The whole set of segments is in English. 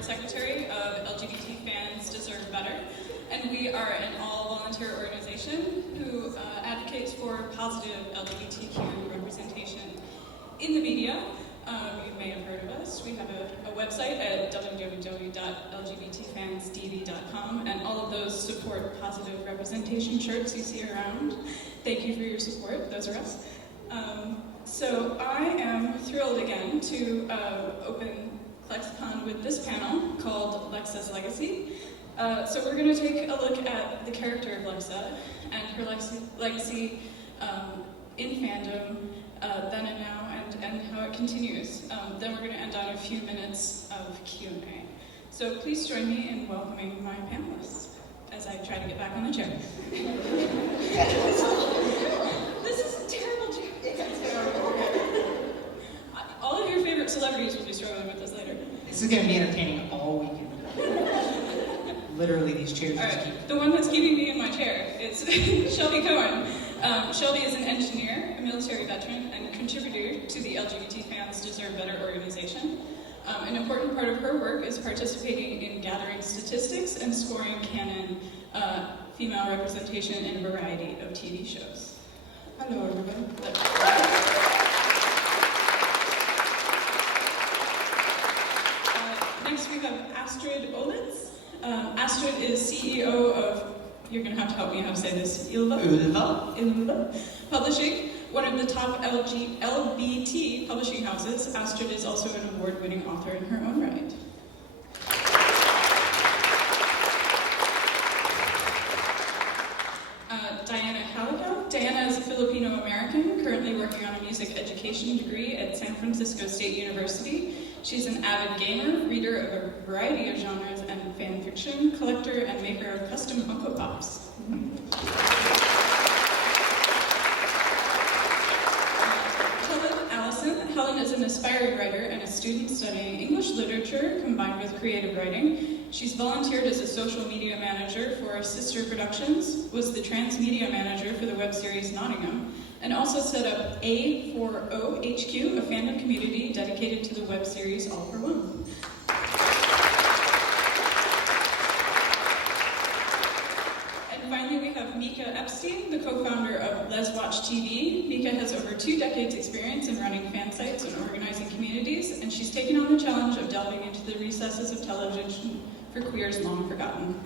board secretary of LGBT Fans Deserve Better, and we are an all-volunteer organization who advocates for positive LGBTQ representation in the media. You may have heard of us. We have a website at www.lgbtfansdb.com, and all of those support positive representation shirts you see around. Thank you for your support. Those are us. So I am thrilled again to open ClexaCon with this panel called Lexa's Legacy. So we're going to take a look at the character of Lexa and her legacy in fandom, then and now, and how it continues. Then we're going to end on a few minutes of Q&A. So please join me in welcoming my panelists as I try to get back on the chair. This is a terrible chair. All of your favorite celebrities will be struggling with this later. This is going to be entertaining all weekend. Literally, these chairs all just right. keep... The one that's keeping me in my chair is Shelbie Cohen. Shelbie is an engineer, a military veteran, and contributor to the LGBT Fans Deserve Better organization. An important part of her work is participating in gathering statistics and scoring canon female representation in a variety of TV shows. Hello, everybody. Next, we have Astrid Ohletz. Astrid is CEO of, you're going to have to help me how to say this, Ylva Publishing, one of the top LGBT publishing houses. Astrid is also an award-winning author in her own right. Diana is a Filipino-American, currently working on a music education degree at San Francisco State University. She's an avid gamer, reader of a variety of genres and fan fiction, collector, and maker of custom Funko Pops. Alison. Helen is an aspiring writer and a student studying English literature combined with creative writing. She's volunteered as a social media manager for Sister Productions, was the transmedia manager for the web series Nottingham, and also set up A4OHQ, a fandom community dedicated to the web series All for One. And finally, we have Mika Epstein, the co-founder of Let's Watch TV. Mika has over 2 decades experience in running fan sites and organizing communities, and she's taken on the challenge of delving into the recesses of television for queers long forgotten.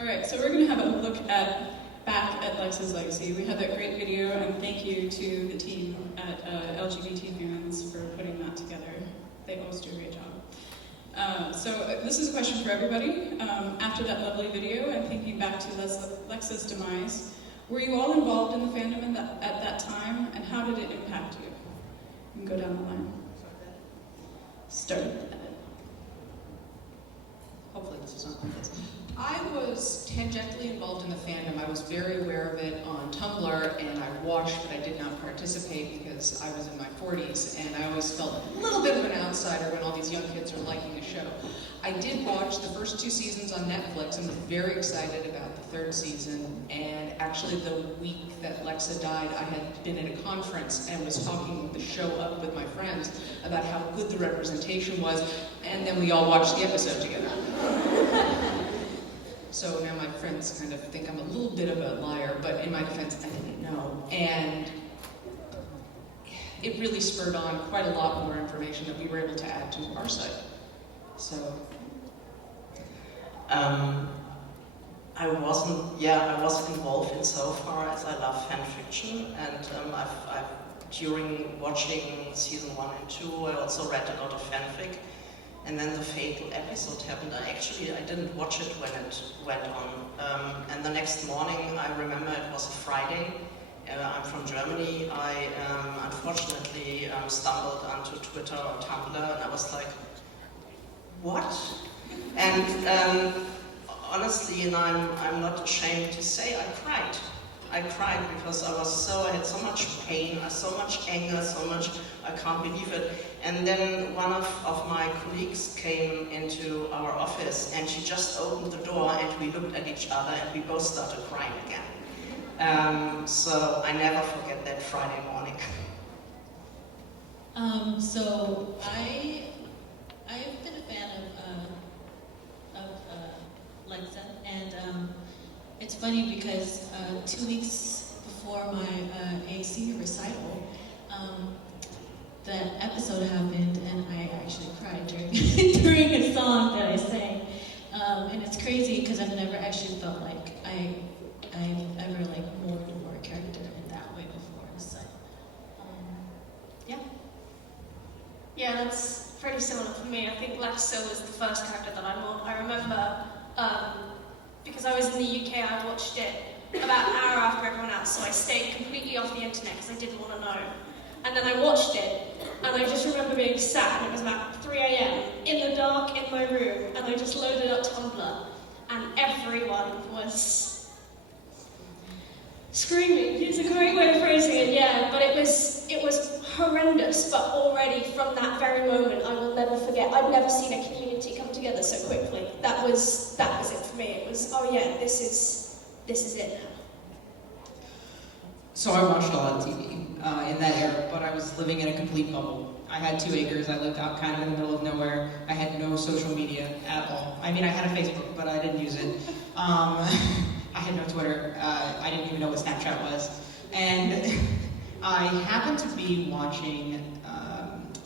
All right, so we're going to have a look back at Lexa's legacy. We had that great video, and thank you to the team at LGBT Fans for putting that together. They always do a great job. So this is a question for everybody. After that lovely video, and thinking back to Lexa's demise, were you all involved in the fandom at that time, and how did it impact you? You can go down the line. Start with that. Hopefully this is not like this. I was tangentially involved in the fandom. I was very aware of it on Tumblr, and I watched, but I did not participate because I was in my 40s, and I always felt a little bit of an outsider when all these young kids are liking the show. I did watch the first 2 seasons on Netflix and was very excited about the 3rd season, and actually the week that Lexa died, I had been at a conference and was talking the show up with my friends about how good the representation was, and then we all watched the episode together. So now my friends kind of think I'm a little bit of a liar, but in my defense, I didn't know. And it really spurred on quite a lot more information that we were able to add to our site. So. I wasn't involved in so far as I love fan fiction, and during watching season 1 and 2, I also read a lot of fanfic. And then the fatal episode happened. I didn't watch it when it went on. And the next morning, I remember it was a Friday. I'm from Germany. I unfortunately stumbled onto Twitter or Tumblr, and I was like, what? And honestly, and I'm not ashamed to say, I cried. I cried because I had so much pain, so much anger, so much, I can't believe it. And then one of my colleagues came into our office, and she just opened the door, and we looked at each other, and we both started crying again. So I never forget that Friday morning. think? So I've been a fan of Lexa, and it's funny because 2 weeks before my AC recital, that episode happened, and I actually cried during a song that I sang. And it's crazy because I've never actually felt like I've ever like mourned for a character in that way before. So yeah. Yeah, that's pretty similar for me. I think Lexa was the first character that I mourned. I remember because I was in the UK, I watched it about an hour after everyone else, so I stayed completely off the internet because I didn't want to know. And then I watched it, and I just remember being sat, and it was about 3 a.m. in the dark in my room, and I just loaded up Tumblr, and everyone was screaming. It's a great way of phrasing it, yeah, but it was horrendous, but already from that very moment, I will never forget. I'd never seen a community come together so quickly. That was it for me. It was, oh yeah, this is it now. So I watched a lot of TV in that era, but I was living in a complete bubble. I had 2 acres, I lived out kind of in the middle of nowhere. I had no social media at all. I mean, I had a Facebook, but I didn't use it. I had no Twitter. I didn't even know what Snapchat was. And I happened to be watching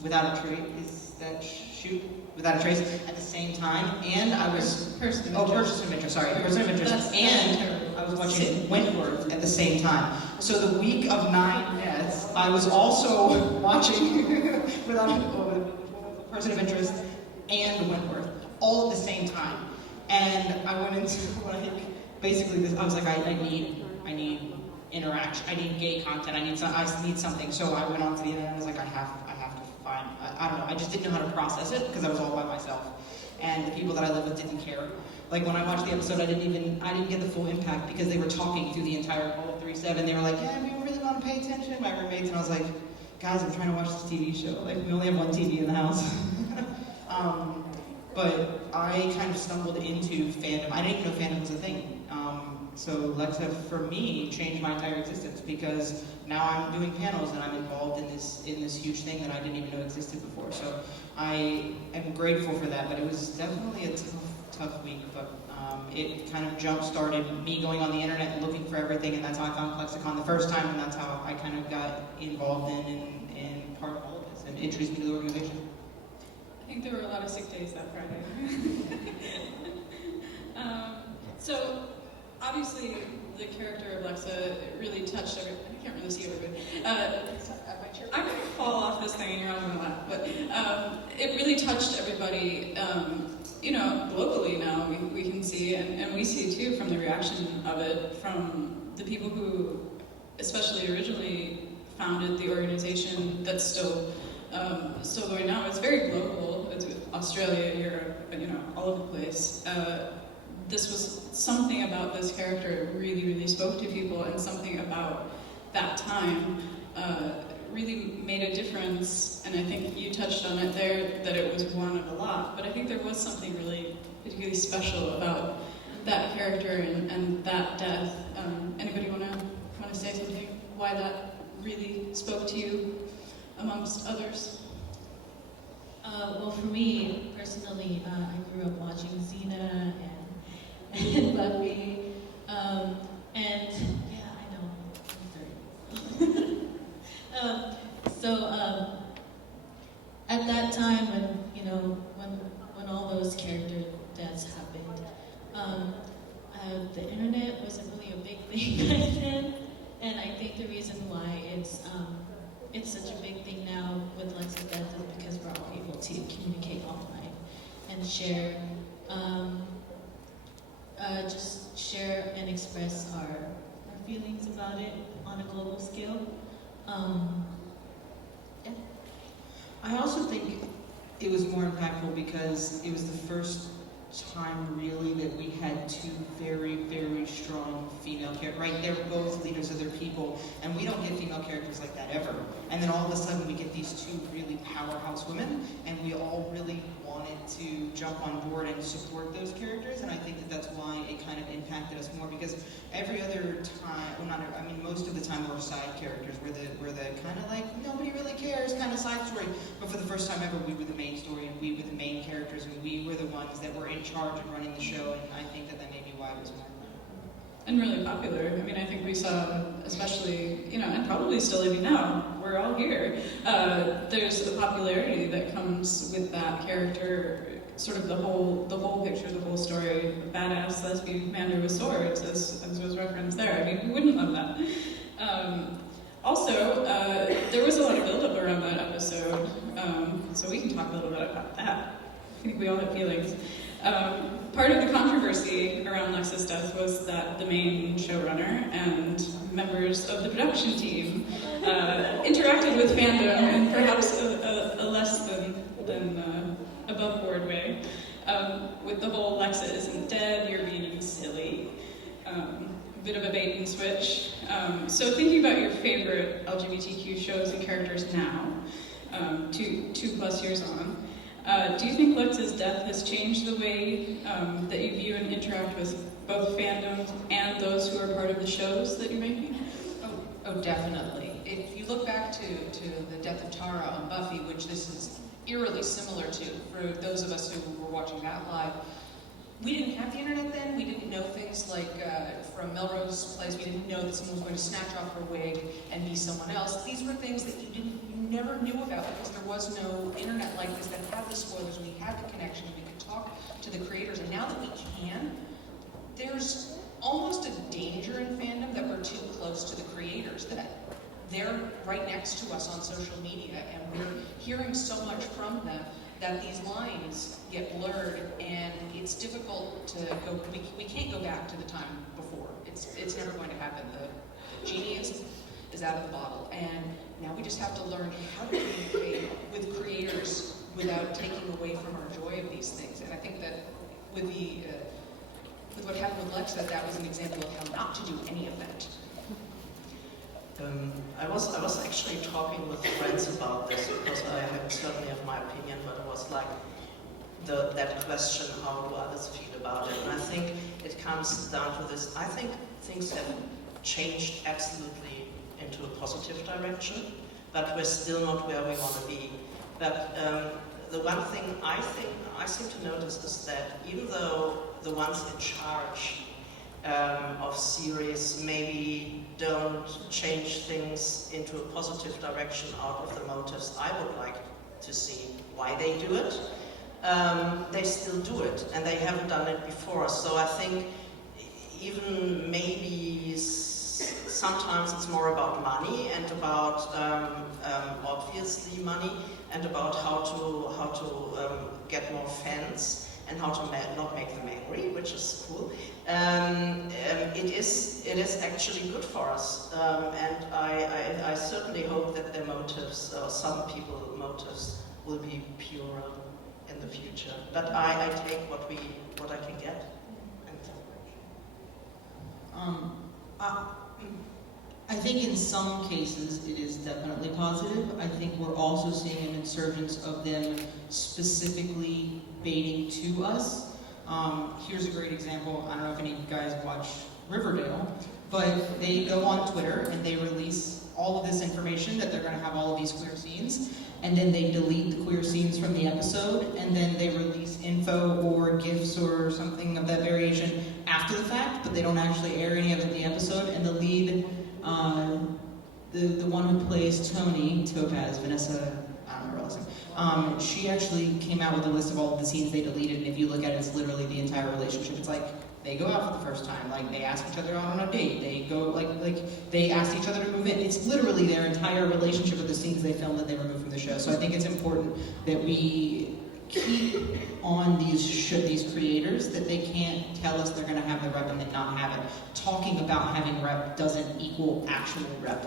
Without a Trace, is that shoot? Without a Trace at the same time, and I was Person of Interest, and I was watching Wentworth at the same time. So the week of 9 deaths, I was also watching Person of Interest and Wentworth all at the same time, and I went into basically this. I was like, I need interaction. I need gay content. I need something. So I went onto the internet. And I was like, I have to find. I don't know. I just didn't know how to process it because I was all by myself, and the people that I lived with didn't care. Like when I watched the episode, I didn't get the full impact because they were talking through the entire whole 3/7. They were like, yeah, we really want to pay attention, my roommates, and I was like, guys, I'm trying to watch this TV show. Like we only have one TV in the house. But I kind of stumbled into fandom. I didn't even know fandom was a thing. So Lexa, for me, changed my entire existence because now I'm doing panels and I'm involved in this huge thing that I didn't even know existed before. So I am grateful for that, but it was definitely a tough week. But it kind of jump-started me going on the internet and looking for everything, and that's how I found ClexaCon the first time, and that's how I kind of got involved in part of all of this and introduced me to the organization. I think there were a lot of sick days that Friday. So, obviously, the character of Lexa really touched everybody. I can't really see everybody. I'm going to fall off this thing and you're all going to laugh. But it really touched everybody, locally now we can see, and we see too from the reaction of it from the people who, especially originally, founded the organization that's still going now. It's very global. It's Australia, Europe, all over the place. This was something about this character really, really spoke to people, and something about that time really made a difference. And I think you touched on it there, that it was one of a lot. But I think there was something really particularly special about that character and that death. Anybody want to say something? Why that really spoke to you, amongst others? Well, for me, personally, I grew up watching Xena and Buffy, and yeah, I know, I'm 30. At that time when all those character deaths happened, the internet wasn't really a big thing back then, and I think the reason why it's such a big thing now with Lexa's death is because we're all able to communicate online and share, just share and express our feelings about it on a global scale. Yeah. I also think it was more impactful because it was the first time really that we had two very, very strong female characters, right? They're both leaders of their people, and we don't get female characters like that ever. And then all of a sudden we get these two really powerhouse women, and we all really wanted to jump on board and support those characters, and I think that that's why it kind of impacted us more, because every other time, well, not, I mean, most of the time we're side characters, we're the kind of like, nobody really cares kind of side story, but for the first time ever, we were the main story, and we were the main characters, and we were the ones that were in charge of running the show, and I think that may be why it was more fun. And really popular. I mean, I think we saw, especially, you know, and probably still even now, we're all here. There's a popularity that comes with that character, sort of the whole picture, the whole story. Badass lesbian commander with swords, as was referenced there. I mean, who wouldn't love that? Also, there was a lot of build-up around that episode, so we can talk a little bit about that. I think we all have feelings. Part of the controversy around Lexa's death was that the main showrunner and members of the production team interacted with fandom in perhaps a less than above board way, with the whole Lexa isn't dead, you're being silly, a bit of a bait and switch. So thinking about your favorite LGBTQ shows and characters now, 2+ years on, do you think Lexa's death has changed the way that you view and interact with both fandoms and those who are part of the shows that you're making? Oh, definitely. If you look back to the death of Tara on Buffy, which this is eerily similar to, for those of us who were watching that live, we didn't have the internet then. We didn't know things like, from Melrose Place, we didn't know that someone was going to snatch off her wig and be someone else. These were things that you never knew about because there was no internet like this that had the spoilers. We had the connection. We could talk to the creators. And now that we can, there's almost a danger in fandom that we're too close to the creators, that they're right next to us on social media, and we're hearing so much from them that these lines get blurred, and it's difficult to go, we can't go back to the time before. It's never going to happen. The genie is out of the bottle, and now we just have to learn how to communicate with creators without taking away from our joy of these things. And I think that with what happened with Lexa, that was an example of how not to do any of that. I was actually talking with friends about this because I certainly have my opinion, but it was like that question, how do others feel about it? And I think it comes down to this. I think things have changed absolutely into a positive direction, but we're still not where we want to be. But the one thing I seem to notice is that even though the ones in charge of series maybe don't change things into a positive direction out of the motives I would like to see why they do it, they still do it, and they haven't done it before. So I think even maybe sometimes it's more about money and about obviously money and about how to get more fans and how to not make them angry, which is cool. It is actually good for us, and I certainly hope that their motives, or some people's motives, will be purer in the future. But I take what I can get. I think in some cases it is definitely positive. I think we're also seeing an insurgence of them specifically baiting to us. Here's a great example. I don't know if any of you guys watch Riverdale, but they go on Twitter and they release all of this information that they're going to have all of these queer scenes, and then they delete the queer scenes from the episode, and then they release info or GIFs or something of that variation after the fact, but they don't actually air any of it in the episode. And the lead, the one who plays Tony, Topaz, Vanessa, I don't remember her last name, she actually came out with a list of all of the scenes they deleted, and if you look at it, it's literally the entire relationship. It's like, they go out for the first time, like they ask each other out on a date, they go, like they ask each other to move in. It's literally their entire relationship with the scenes they filmed that they removed from the show. So I think it's important that we keep on these creators, that they can't tell us they're going to have the rep and then not have it. Talking about having rep doesn't equal actual rep.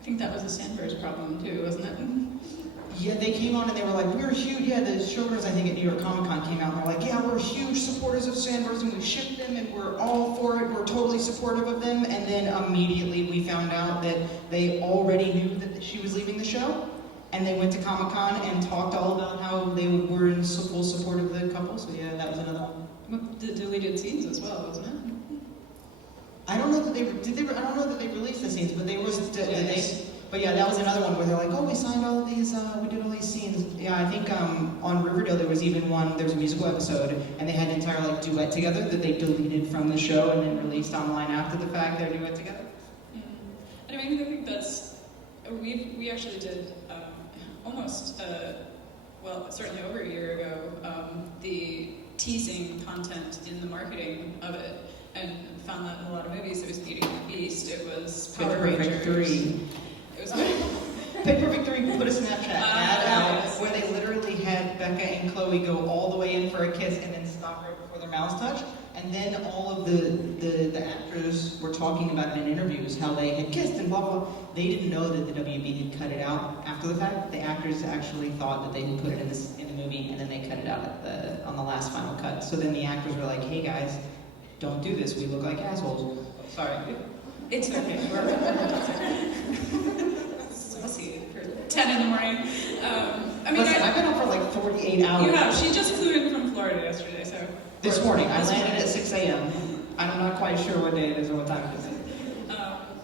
I think that was a Sandberg's problem too, wasn't it? Yeah, they came on and they were like, we're huge. Yeah, the showrunners, I think, at New York Comic Con came out and they're like, yeah, we're huge supporters of Sandverse and we ship them and we're all for it. We're totally supportive of them. And then immediately we found out that they already knew that she was leaving the show. And they went to Comic Con and talked all about how they were in full support of the couple. So yeah, that was another one. The deleted scenes as well, wasn't it? I don't know that they I don't know that they released the scenes, but But yeah, that was another one where they're like, oh, we signed all of these, we did all these scenes. Yeah, I think on Riverdale there was even one, there was a musical episode, and they had an entire like duet together that they deleted from the show and then released online after the fact, their duet together. And I mean, I think that's, we actually did almost, well, certainly over a year ago, the teasing content in the marketing of it, and found that in a lot of movies. It was Beauty and the Beast, it was Power Rangers. 3. It was good. Pitch Perfect 3 put a Snapchat ad out yes. where they literally had Becca and Chloe go all the way in for a kiss and then stop right before their mouths touch. And then all of the actors were talking about it in interviews, how they had kissed and blah, blah. They didn't know that the WB had cut it out after the fact. The actors actually thought that they had put it in the movie and then they cut it out on the last final cut. So then the actors were like, hey guys, don't do this, we look like assholes. Sorry. It's okay. Saucy for 10 in the morning. I mean, Listen, I've been up for like 48 hours. You have. She just flew in from Florida yesterday, so. This morning. I landed at 6 a.m. I'm not quite sure what day it is or what time it is.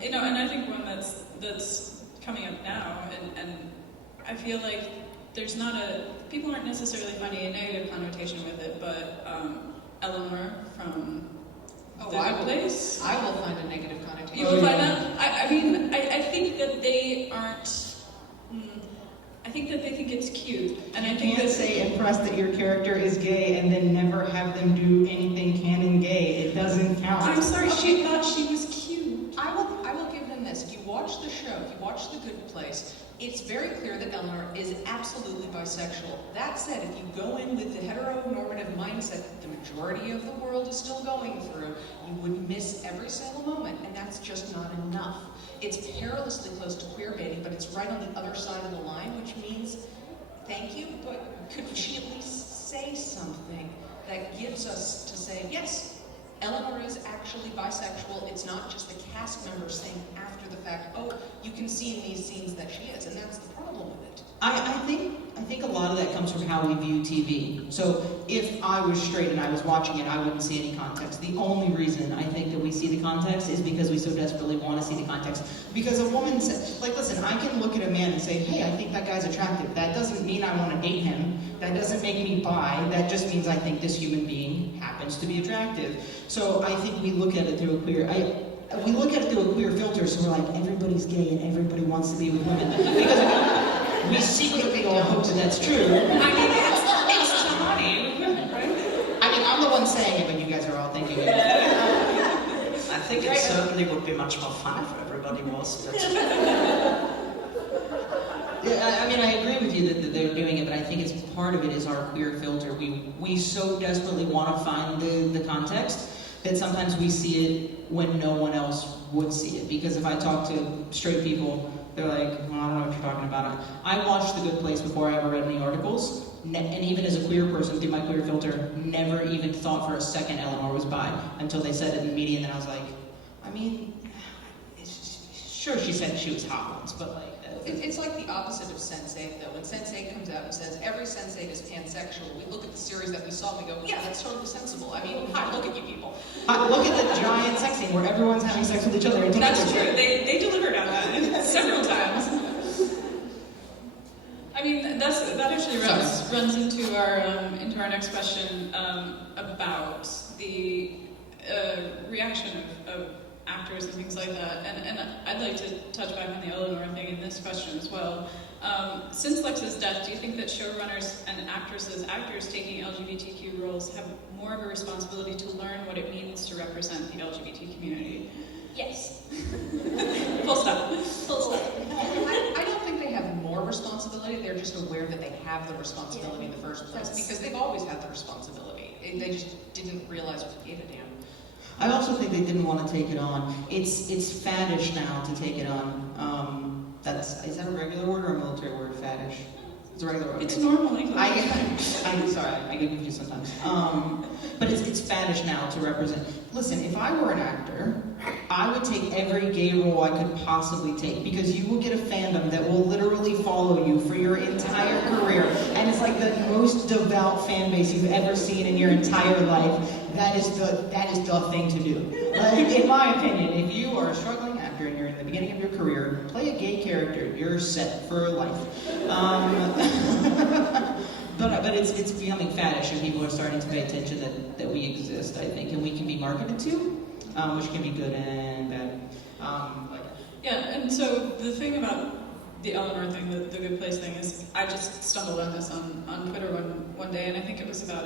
You know, and I think one that's coming up now, and I feel like there's not people aren't necessarily finding a negative connotation with it, but Eleanor from The Good Place. I will find a negative connotation. You will find that? I mean, I think that they aren't. I think that they think it's cute, and I think can't say impressed that your character is gay and then never have them do anything canon gay. It doesn't count. I'm sorry, she thought she was cute. I will give them this. If you watch the show, if you watch The Good Place, it's very clear that Eleanor is absolutely bisexual. That said, if you go in with the heteronormative mindset that the majority of the world is still going through, you would miss every single moment, and that's just not enough. It's perilously close to queer baiting, but it's right on the other side of the line, which means, thank you, but could she at least say something that gives us to say, yes, Eleanor is actually bisexual. It's not just the cast members saying after the fact, oh, you can see in these scenes that she is, and that's the problem with it. I think a lot of that comes from how we view TV. So if I was straight and I was watching it, I wouldn't see any context. The only reason I think that we see the context is because we so desperately want to see the context. Because a woman says, like, listen, I can look at a man and say, hey, I think that guy's attractive. That doesn't mean I want to date him. That doesn't make me bi. That just means I think this human being happens to be attractive. So I think we look at it through a queer filter, so we're like, everybody's gay and everybody wants to be with women. Because we secretly all hope that that's true. I mean, it's Tamani, right? I mean, I'm the one saying it, but you guys are all thinking it. I think it certainly would be much more fun if everybody was. But Yeah, I mean, I agree with you that they're doing it, but I think it's part of it is our queer filter. We so desperately want to find the context that sometimes we see it when no one else would see it. Because if I talk to straight people, they're like, well, I don't know what you're talking about. I watched The Good Place before I ever read any articles, and even as a queer person, through my queer filter, never even thought for a second Eleanor was bi, until they said it in the media, and then I was like, I mean, sure she said she was hot once, but like... It's like the opposite of Sense8, though. When Sense8 comes out and says, every Sense8 is pansexual, we look at the series that we saw and we go, yeah, that's totally sensible. I mean, hi, look at you people. Look at the giant sex scene where everyone's having sex with each other. That's true. They delivered on that several times. I mean, that actually runs into our next question about the reaction of actors and things like that, and I'd like to touch back on the Eleanor thing in this question as well. Since Lexa's death, do you think that showrunners and actresses, actors taking LGBTQ roles, have more of a responsibility to learn what it means to represent the LGBT community? Yes. Full stop. Full stop. I don't think they have more responsibility, they're just aware that they have the responsibility in the first place, because they've always had the responsibility. They just didn't realize what gave a damn. I also think they didn't want to take it on. It's faddish now to take it on. Is that a regular word or a military word, faddish? It's a regular word. It's normal English. I'm sorry, I get confused sometimes. But it's Spanish now to represent. Listen, if I were an actor, I would take every gay role I could possibly take, because you will get a fandom that will literally follow you for your entire career. And it's like the most devout fan base you've ever seen in your entire life. That is the thing to do. Like, in my opinion, if you are a struggling actor and you're in the beginning of your career, play a gay character. You're set for life. But it's becoming faddish, and people are starting to pay attention that we exist, I think, and we can be marketed to, which can be good and bad. Yeah, and so the thing about the Eleanor thing, the good place thing, is I just stumbled on this on Twitter one day, and I think it was about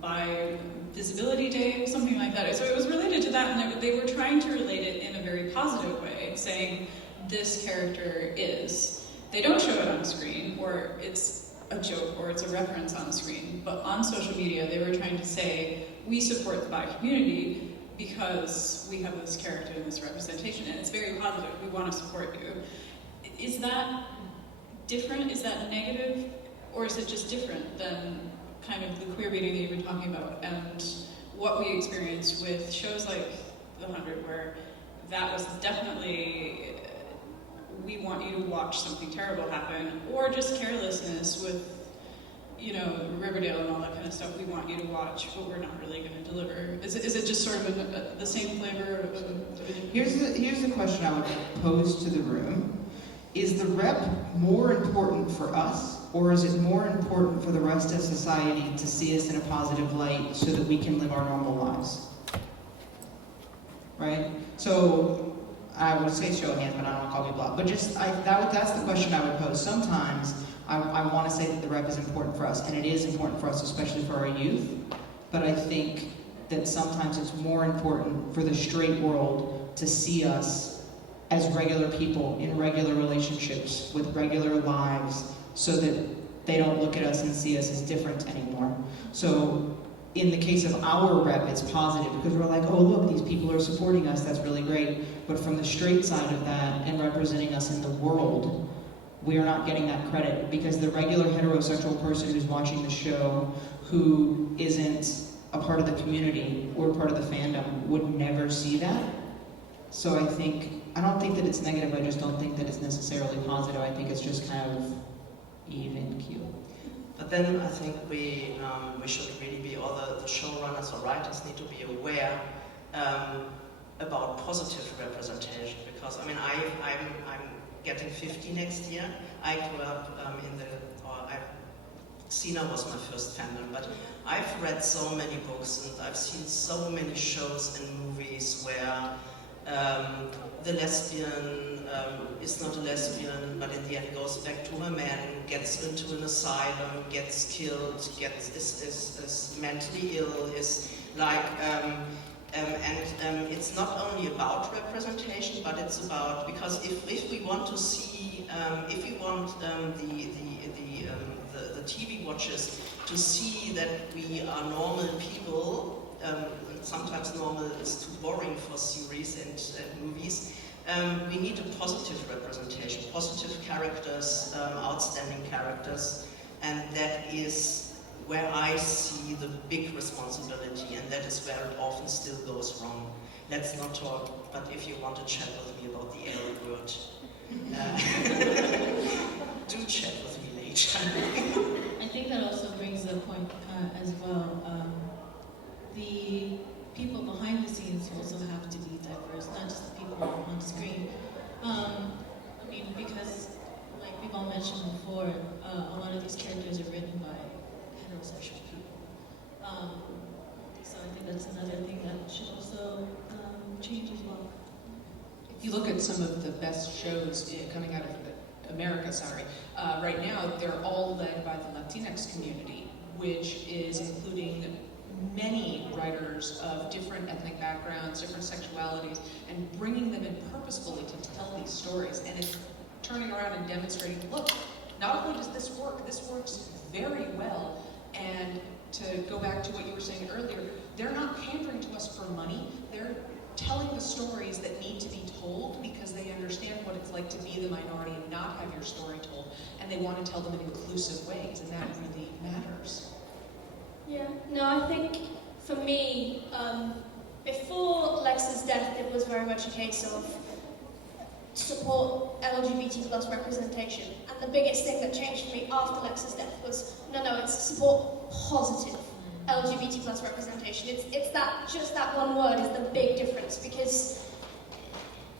by Visibility Day, something like that. So it was related to that, and they were trying to relate it in a very positive way, saying this character is. They don't show it on screen, or it's a joke, or it's a reference on screen, but on social media they were trying to say, we support the bi community because we have this character and this representation, and it's very positive, we want to support you. Is that different? Is that negative? Or is it just different than kind of the queer baiting that you've been talking about, and what we experience with shows like The 100, where that was definitely, we want you to watch something terrible happen, or just carelessness with, you know, Riverdale and all that kind of stuff. We want you to watch, but we're not really going to deliver. Is it just sort of the same flavor? Here's the question I would pose to the room. Is the rep more important for us, or is it more important for the rest of society to see us in a positive light so that we can live our normal lives? Right? So I would say show of hands, but I don't want to call people out. But just that's the question I would pose. Sometimes I want to say that the rep is important for us, and it is important for us, especially for our youth. But I think that sometimes it's more important for the straight world to see us as regular people in regular relationships with regular lives, so that they don't look at us and see us as different anymore. So in the case of our rep, it's positive because we're like, oh look, these people are supporting us, that's really great. But from the straight side of that and representing us in the world, we are not getting that credit, because the regular heterosexual person who's watching the show, who isn't a part of the community or part of the fandom, would never see that. So I don't think that it's negative, I just don't think that it's necessarily positive. I think it's just kind of even keel. But then I think we should really be, or the showrunners or writers need to be aware about positive representation, because I mean I'm getting 50 next year. I grew up Sina was my first fandom, but I've read so many books and I've seen so many shows and movies where the lesbian is not a lesbian, but in the end goes back to her man, gets into an asylum, gets killed, is mentally ill, is like, and it's not only about representation, but it's about, because if we want to see, if we want the TV watchers to see that we are normal people, sometimes normal is too boring for series and movies. We need a positive representation, positive characters, outstanding characters, and that is where I see the big responsibility, and that is where it often still goes wrong. Let's not talk, but if you want to chat with me about the L word, do chat with me later. I think that also brings the point as well. The people behind the scenes also have to be diverse, not just the people on screen. I mean, because, like we've all mentioned before, a lot of these characters are written by heterosexual people. So I think that's another thing that should also change as well. If you look at some of the best shows coming out of America, right now, they're all led by the Latinx community, which is including many writers of different ethnic backgrounds, different sexualities, and bringing them in purposefully to tell these stories. And it's turning around and demonstrating, look, not only does this work, this works very well. And to go back to what you were saying earlier, they're not pandering to us for money. They're telling the stories that need to be told because they understand what it's like to be the minority and not have your story told, and they want to tell them in inclusive ways, and that really matters. Yeah, no, I think for me, before Lex's death, it was very much a case of support LGBT plus representation. And the biggest thing that changed for me after Lex's death was, no, it's support positive LGBT plus representation. It's that, just that one word is the big difference, because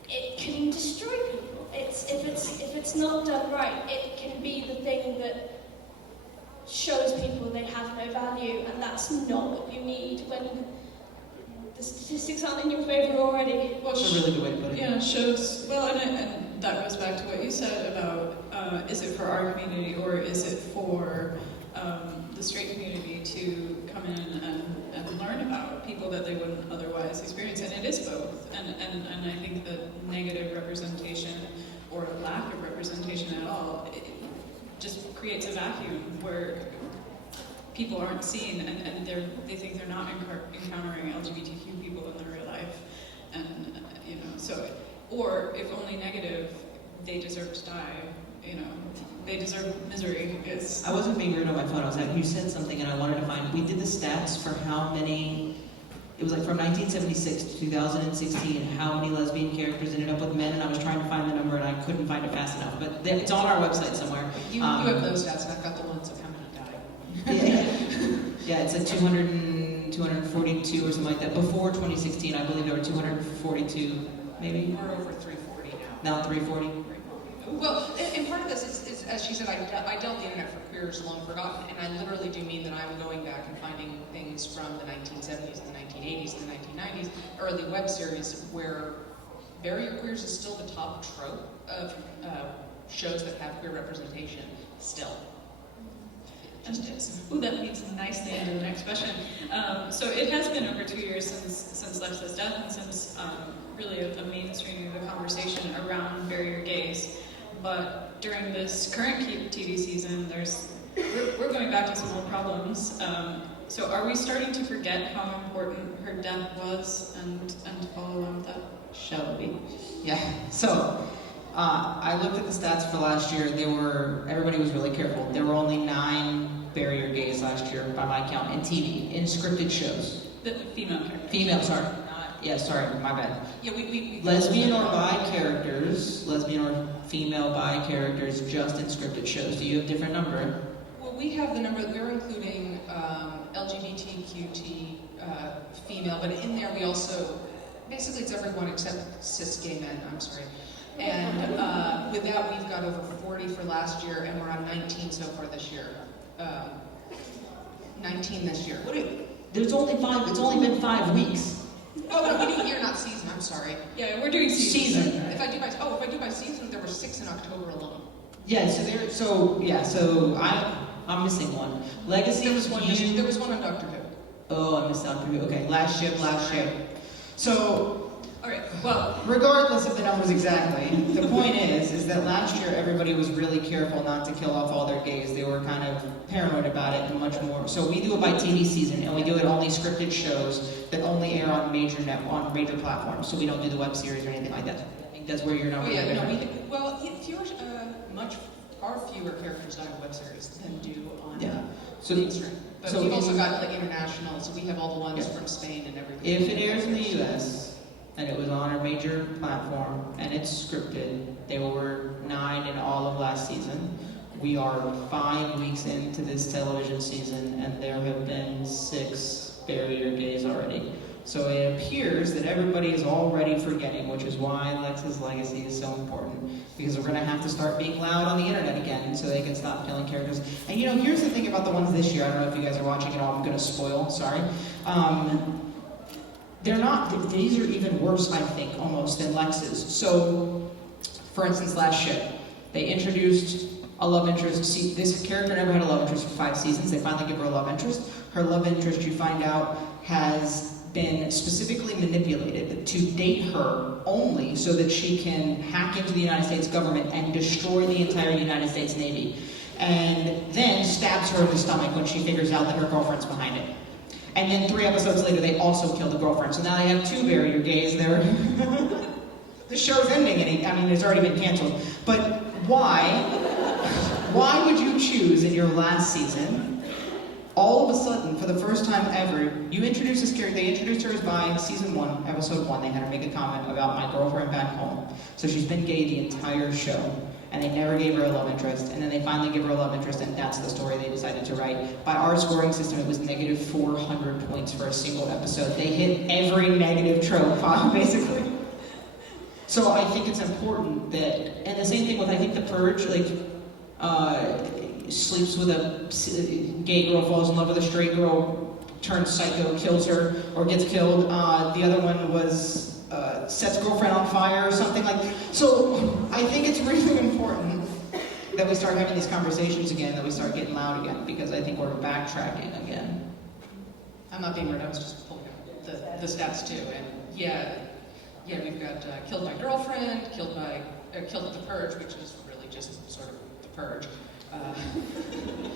it can destroy people. If it's not done right, it can be the thing that shows people they have no value, and that's not what you need when the statistics aren't in your favour already. Well, that's a really good way to put it. Yeah, shows, well, and that goes back to what you said about, is it for our community or is it for the straight community to come in and learn about people that they wouldn't otherwise experience, and it is both. And I think that negative representation or lack of representation at all, it just creates a vacuum where people aren't seen, and they think they're not encountering LGBTQ people in their real life, and so, or if only negative, they deserve to die. They deserve misery. I wasn't being rude on my phone. I was like, you said something, and I wanted to find. We did the stats for how many. It was like from 1976 to 2016, how many lesbian characters ended up with men, and I was trying to find the number, and I couldn't find it fast enough. But it's on our website somewhere. You have those stats, and I've got the ones of how many died. Yeah, it's like 242 or something like that. Before 2016, I believe there were 242, maybe. We're over 340 now. Now 340. Well, and part of this is, as she said, I dealt the internet for queers long forgotten, and I literally do mean that I'm going back and finding things from the 1970s and the 1980s and the 1990s, early web series where barrier queers is still the top trope of shows that have queer representation, still. Just is. Ooh, that leads nicely into the next question. So it has been over 2 years since Lexa's death, and since really a mainstreaming of the conversation around barrier gays. But during this current TV season, we're going back to some old problems. So are we starting to forget how important her death was, and to follow along with that? Shelbie. Yeah. So I looked at the stats for last year. Everybody was really careful. There were only 9 barrier gays last year, by my count, in TV, in scripted shows. The female character. Female, sorry. Sorry, my bad. Yeah, we lesbian or bi characters, lesbian or female bi characters, just in scripted shows. Do you have a different number? Well, we have the number that we're including LGBTQT female, but in there we also, basically it's everyone except cis gay men, I'm sorry. And with that we've got over 40 for last year, and we're on 19 so far this year. 19 this year. There's only 5, it's only been 5 weeks. Oh, no, we do year, not season, I'm sorry. Yeah, we're doing season. If I do my season, there were 6 in October alone. Yeah, so I'm missing one. Legacy there was one on Doctor Who. Oh, I missed Doctor Who. Okay, last ship. So, alright, well, regardless of the numbers exactly, the point is that last year everybody was really careful not to kill off all their gays. They were kind of paranoid about it and much more. So we do it by TV season, and we do it only scripted shows that only air on major platforms. So we don't do the web series or anything like that. I think that's where your numbers are. Far fewer characters die in web series than do on so mainstream. But we've also got like international, so we have all the ones from Spain and everything. If it airs in the US and it was on a major platform and it's scripted, there were 9 in all of last season. We are 5 weeks into this television season, and there have been 6 barrier gays already. So it appears that everybody is already forgetting, which is why Lex's legacy is so important. Because we're going to have to start being loud on the internet again so they can stop killing characters. And here's the thing about the ones this year. I don't know if you guys are watching at all. I'm going to spoil, sorry. These are even worse, I think, almost, than Lex's. So, for instance, last ship, they introduced a love interest. See, this character never had a love interest for 5 seasons. They finally give her a love interest. Her love interest, you find out, has been specifically manipulated to date her only so that she can hack into the United States government and destroy the entire United States Navy. And then stabs her in the stomach when she figures out that her girlfriend's behind it. And then 3 episodes later, they also killed the girlfriend. So now they have 2 barrier gays there. The show's ending, and it's already been canceled. But why would you choose in your last season, all of a sudden, for the first time ever, you introduce this character, they introduced her as bi, season 1, episode 1, they had her make a comment about my girlfriend back home. So she's been gay the entire show, and they never gave her a love interest, and then they finally give her a love interest, and that's the story they decided to write. By our scoring system, it was negative 400 points for a single episode. They hit every negative trope, basically. So I think it's important that, and the same thing with, I think, The Purge, sleeps with a gay girl, falls in love with a straight girl, turns psycho, kills her, or gets killed. The other one was sets girlfriend on fire or something like that. So I think it's really important that we start having these conversations again, that we start getting loud again, because I think we're backtracking again. I'm not being rude, I was just pulling up the stats too, and yeah, we've got killed my girlfriend, killed at the Purge, which is really just sort of the Purge.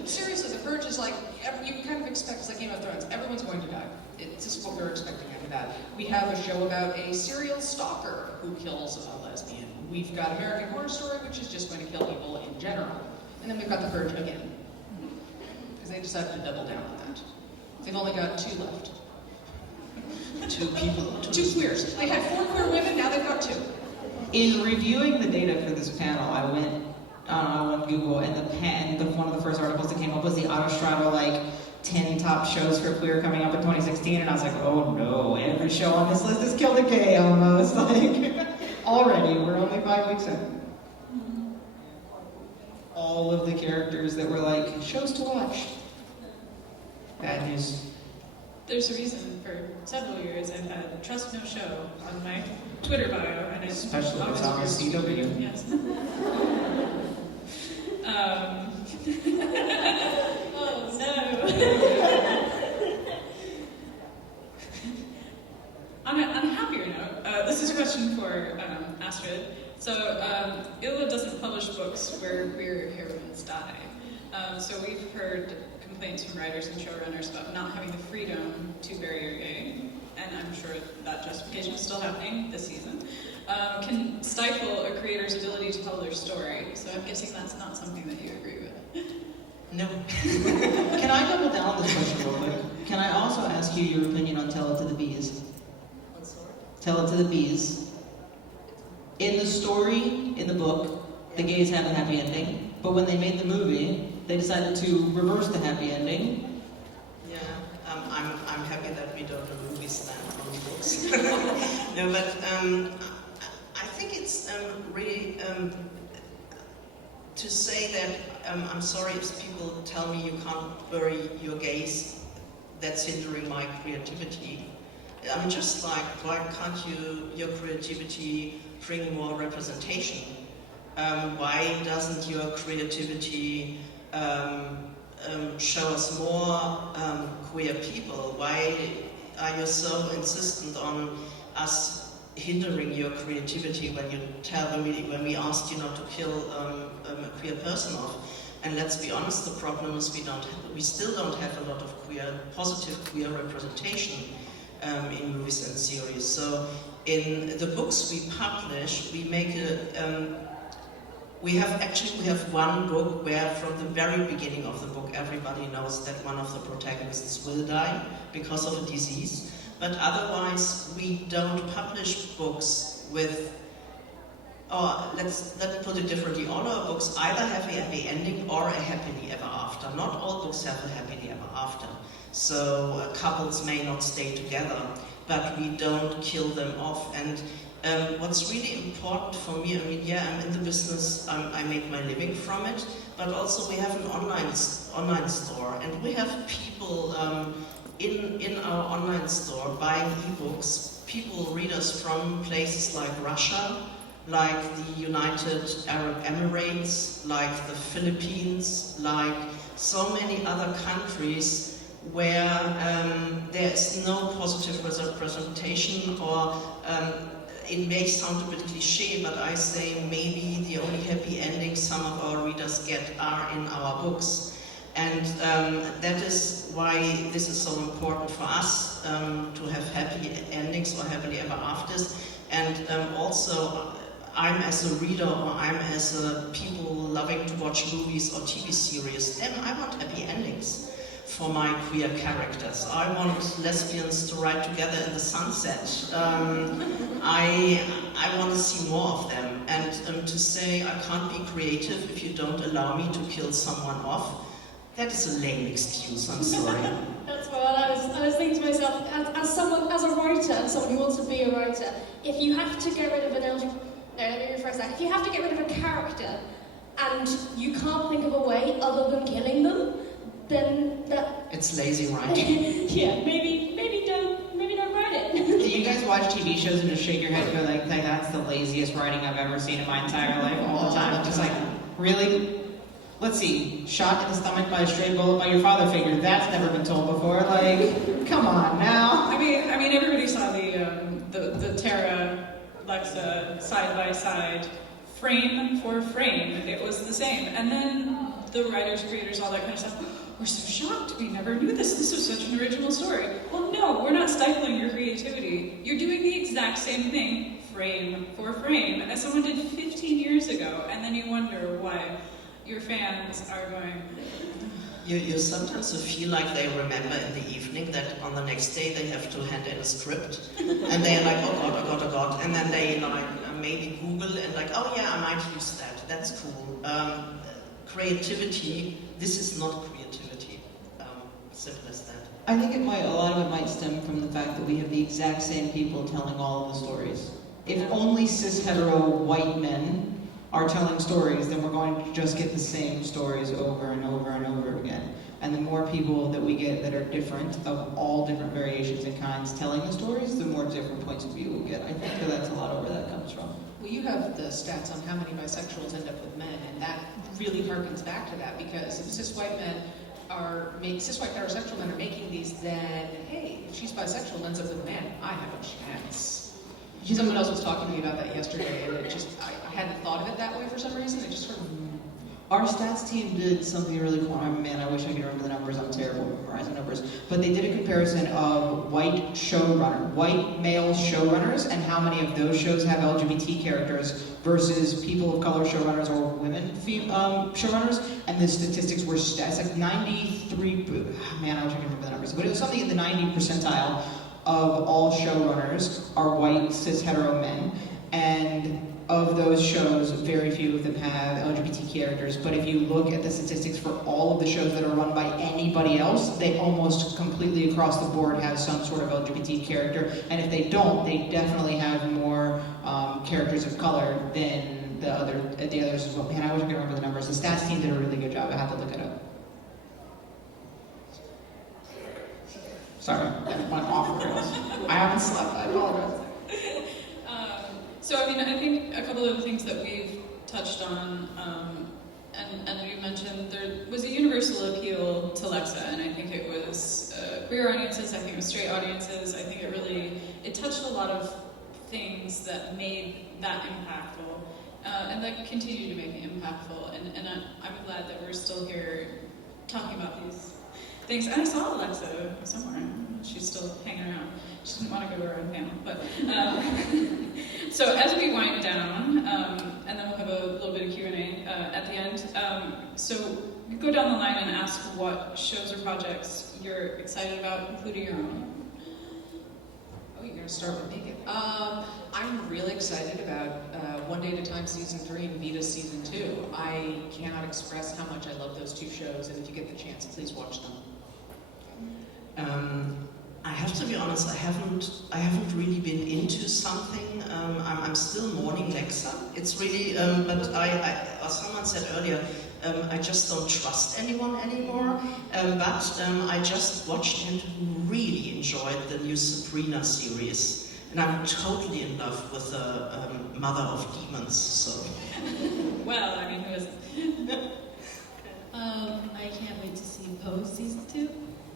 Seriously, the Purge is like, you kind of expect, it's like Game of Thrones, everyone's going to die. It's just what we're expecting after that. We have a show about a serial stalker who kills a lesbian. We've got American Horror Story, which is just going to kill people in general. And then we've got The Purge again. Because they decided to double down on that. They've only got 2 left. 2 people. 2 queers. They had 4 queer women, now they've got 2. In reviewing the data for this panel, I went on Google, and one of the first articles that came up was the Autostraddle 10 top shows for queer coming up in 2016, and I was like, oh no, every show on this list has killed a gay almost. Already, we're only 5 weeks in. All of the characters that were shows to watch. Bad news. There's a reason for several years I've had Trust No Show on my Twitter bio, and it's Especially if it's on the always CW. Yes. Oh no. On a happier note, this is a question for Astrid. So, ILA doesn't publish books where queer heroines die. So we've heard complaints from writers and showrunners about not having the freedom to bury your gay, and I'm sure that justification is still happening this season, can stifle a creator's ability to tell their story. So I'm guessing that's not something that you agree with. No. Can I double down on this question real quick? Can I also ask you your opinion on Tell It to the Bees? What story? Tell It to the Bees. In the story, in the book, the gays have a happy ending, but when they made the movie, they decided to reverse the happy ending. Yeah, I'm happy that we don't do movies then on books. No, but I think it's really to say that I'm sorry if people tell me you can't bury your gays, that's hindering my creativity. I'm just like, why can't your creativity bring more representation? Why doesn't your creativity show us more queer people? Why are you so insistent on us hindering your creativity when you when we asked you not to kill a queer person off? And let's be honest, the problem is we still don't have a lot of positive queer representation in movies and series. So in the books we publish, we make we have one book where from the very beginning of the book everybody knows that one of the protagonists will die because of a disease, but otherwise we don't publish books with, or let's put it differently, all our books either have a happy ending or a happily ever after. Not all books have a happily ever after. So couples may not stay together, but we don't kill them off. And what's really important for me, I'm in the business, I make my living from it, but also we have an online store, and we have people in our online store buying ebooks, readers from places like Russia, like the United Arab Emirates, like the Philippines, like so many other countries where there is no positive representation, or it may sound a bit cliche, but I say maybe the only happy endings some of our readers get are in our books. And that is why this is so important for us, to have happy endings or happily ever afters. And also, I'm as a reader, or I'm as a people loving to watch movies or TV series, I want happy endings for my queer characters. I want lesbians to ride together in the sunset. I want to see more of them. And to say I can't be creative if you don't allow me to kill someone off, that is a lame excuse, I'm sorry. That's what I was thinking to myself, as a writer, and someone who wants to be a writer, if you have to get rid of let me rephrase that. If you have to get rid of a character and you can't think of a way other than killing them, then that... It's lazy writing. Yeah, maybe don't write it. Do you guys watch TV shows and just shake your head and go like, that's the laziest writing I've ever seen in my entire life all the time? I'm just like, really? Let's see, shot in the stomach by a stray bullet by your father figure. That's never been told before. Like, come on now. I mean, everybody saw the Tara Lexa side by side, frame for frame. It was the same, and then the writers, creators, all that kind of stuff. We're so shocked. We never knew this. This was such an original story. Well, no, we're not stifling your creativity. You're doing the exact same thing, frame for frame, as someone did 15 years ago, and then you wonder why your fans are going... You sometimes feel like they remember in the evening that on the next day they have to hand in a script, and they're like, oh God, and then they like maybe Google and like, oh yeah, I might use that. That's cool. Creativity. This is not creativity. Simple as that. I think a lot of it might stem from the fact that we have the exact same people telling all of the stories. If only cis hetero white men are telling stories, then we're going to just get the same stories over and over and over again. And the more people that we get that are different, of all different variations and kinds, telling the stories, the more different points of view we'll get. I think that's a lot of where that comes from. Well, you have the stats on how many bisexuals end up with men, and that really harkens back to that, because if cis white heterosexual men are making these, then hey, if she's bisexual and ends up with a man, I have a chance. Someone else was talking to me about that yesterday, and it just, I hadn't thought of it that way for some reason. It just sort of... Our stats team did something really cool. I wish I could remember the numbers. I'm terrible at memorizing numbers. But they did a comparison of white male showrunners, and how many of those shows have LGBT characters versus people of color showrunners or women showrunners. And the statistics were it's like 93. Man, I wish I could remember the numbers. But it was something in the 90th percentile of all showrunners are white cis hetero men, and of those shows, very few of them have LGBT characters. But if you look at the statistics for all of the shows that are run by anybody else, they almost completely across the board have some sort of LGBT character. And if they don't, they definitely have more characters of color than the others as well. Man, I wish I could remember the numbers. The stats team did a really good job. I have to look it up. Sorry, that went off the rails. I haven't slept, I apologize. So, I think a couple of the things that we've touched on, and you mentioned, there was a universal appeal to Lexa, and I think it was queer audiences, I think it was straight audiences, I think it touched a lot of things that made that impactful, and that continue to make it impactful, and I'm glad that we're still here talking about these things. And I saw Alexa somewhere. She's still hanging around. She didn't want to go to her own panel. But so as we wind down, and then we'll have a little bit of Q&A at the end. So you go down the line and ask what shows or projects you're excited about, including your own. Oh, you're going to start with Mika. I'm really excited about One Day at a Time Season 3 and Vita Season 2. I cannot express how much I love those two shows, and if you get the chance, please watch them. I have to be honest, I haven't really been into something. I'm still mourning Lexa. It's really, but as someone said earlier, I just don't trust anyone anymore. But I just watched and really enjoyed the new Sabrina series. And I'm totally in love with the Mother of Demons, so. Well, who isn't? I can't wait to see Pose Season 2.